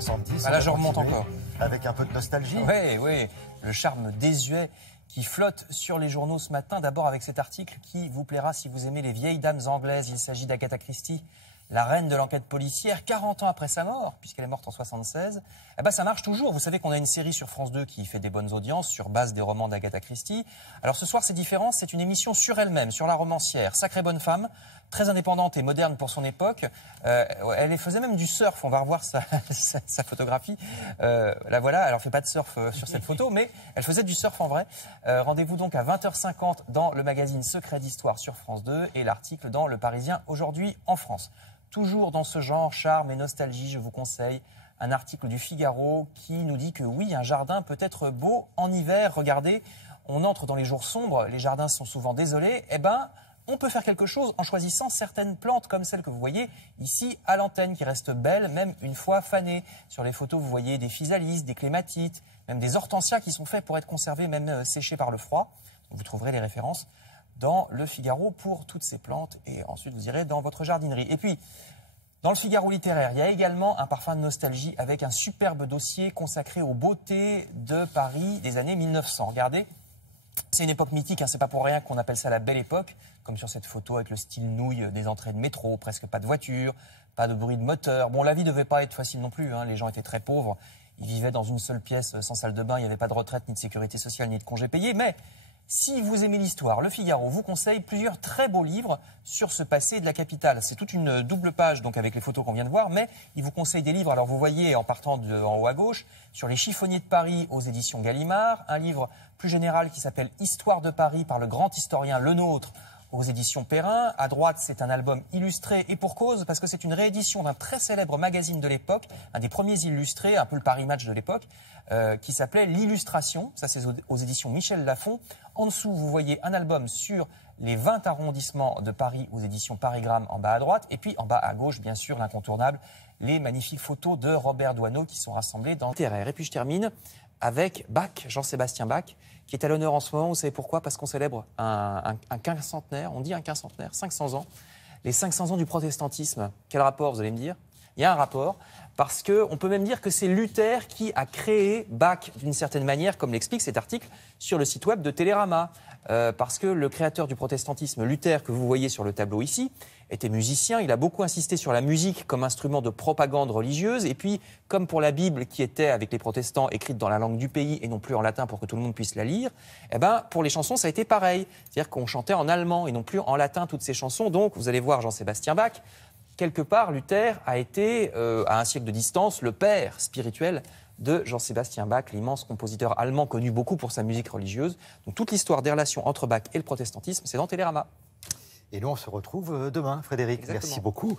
70. Ah là, je remonte encore. Avec un peu de nostalgie. Oui, oui, le charme désuet qui flotte sur les journaux ce matin. D'abord avec cet article qui vous plaira si vous aimez les vieilles dames anglaises. Il s'agit d'Agatha Christie, la reine de l'enquête policière, 40 ans après sa mort, puisqu'elle est morte en 76. Eh ben, ça marche toujours. Vous savez qu'on a une série sur France 2 qui fait des bonnes audiences sur base des romans d'Agatha Christie. Alors ce soir, c'est différent. C'est une émission sur elle-même, sur la romancière. Sacrée bonne femme, très indépendante et moderne pour son époque. Elle faisait même du surf. On va revoir sa photographie. La voilà. Alors, elle ne fait pas de surf sur cette photo, mais elle faisait du surf en vrai. Rendez-vous donc à 20h50 dans le magazine Secret d'Histoire sur France 2 et l'article dans Le Parisien aujourd'hui en France. Toujours dans ce genre, charme et nostalgie, je vous conseille un article du Figaro qui nous dit que oui, un jardin peut être beau en hiver. Regardez, on entre dans les jours sombres, les jardins sont souvent désolés. Eh ben, on peut faire quelque chose en choisissant certaines plantes comme celle que vous voyez ici à l'antenne, qui reste belle même une fois fanée. Sur les photos, vous voyez des physalistes, des clématites, même des hortensias qui sont faits pour être conservés, même séchés par le froid. Vous trouverez les références dans le Figaro pour toutes ces plantes et ensuite vous irez dans votre jardinerie. Et puis, dans le Figaro littéraire, il y a également un parfum de nostalgie avec un superbe dossier consacré aux beautés de Paris des années 1900. Regardez, c'est une époque mythique, hein, c'est pas pour rien qu'on appelle ça la belle époque, comme sur cette photo avec le style nouille des entrées de métro, presque pas de voiture, pas de bruit de moteur. Bon, la vie devait pas être facile non plus, hein, les gens étaient très pauvres, ils vivaient dans une seule pièce sans salle de bain, il n'y avait pas de retraite, ni de sécurité sociale, ni de congés payés, mais si vous aimez l'histoire, le Figaro vous conseille plusieurs très beaux livres sur ce passé de la capitale. C'est toute une double page, donc avec les photos qu'on vient de voir, mais il vous conseille des livres. Alors vous voyez, en partant en haut à gauche, sur les chiffonniers de Paris aux éditions Gallimard, un livre plus général qui s'appelle Histoire de Paris par le grand historien Lenôtre aux éditions Perrin. À droite, c'est un album illustré, et pour cause, parce que c'est une réédition d'un très célèbre magazine de l'époque, un des premiers illustrés, un peu le Paris Match de l'époque, qui s'appelait L'Illustration. Ça, c'est aux éditions Michel Lafon. En dessous, vous voyez un album sur les 20 arrondissements de Paris aux éditions Parigramme en bas à droite. Et puis en bas à gauche, bien sûr, l'incontournable, les magnifiques photos de Robert Doisneau qui sont rassemblées dans littéraire. Et puis je termine avec Bach, Jean-Sébastien Bach, qui est à l'honneur en ce moment. Vous savez pourquoi? Parce qu'on célèbre un quinquantenaire, on dit un quinquantenaire, 500 ans. Les 500 ans du protestantisme. Quel rapport, vous allez me dire? Il y a un rapport, parce qu'on peut même dire que c'est Luther qui a créé Bach d'une certaine manière, comme l'explique cet article sur le site web de Télérama. Parce que le créateur du protestantisme, Luther, que vous voyez sur le tableau ici, était musicien. Il a beaucoup insisté sur la musique comme instrument de propagande religieuse. Et puis, comme pour la Bible qui était, avec les protestants, écrite dans la langue du pays et non plus en latin pour que tout le monde puisse la lire, eh ben, pour les chansons, ça a été pareil. C'est-à-dire qu'on chantait en allemand et non plus en latin toutes ces chansons. Donc, vous allez voir Jean-Sébastien Bach. Quelque part, Luther a été, à un siècle de distance, le père spirituel de Jean-Sébastien Bach, l'immense compositeur allemand connu beaucoup pour sa musique religieuse. Donc toute l'histoire des relations entre Bach et le protestantisme, c'est dans Télérama. Et nous, on se retrouve demain, Frédéric. Exactement. Merci beaucoup.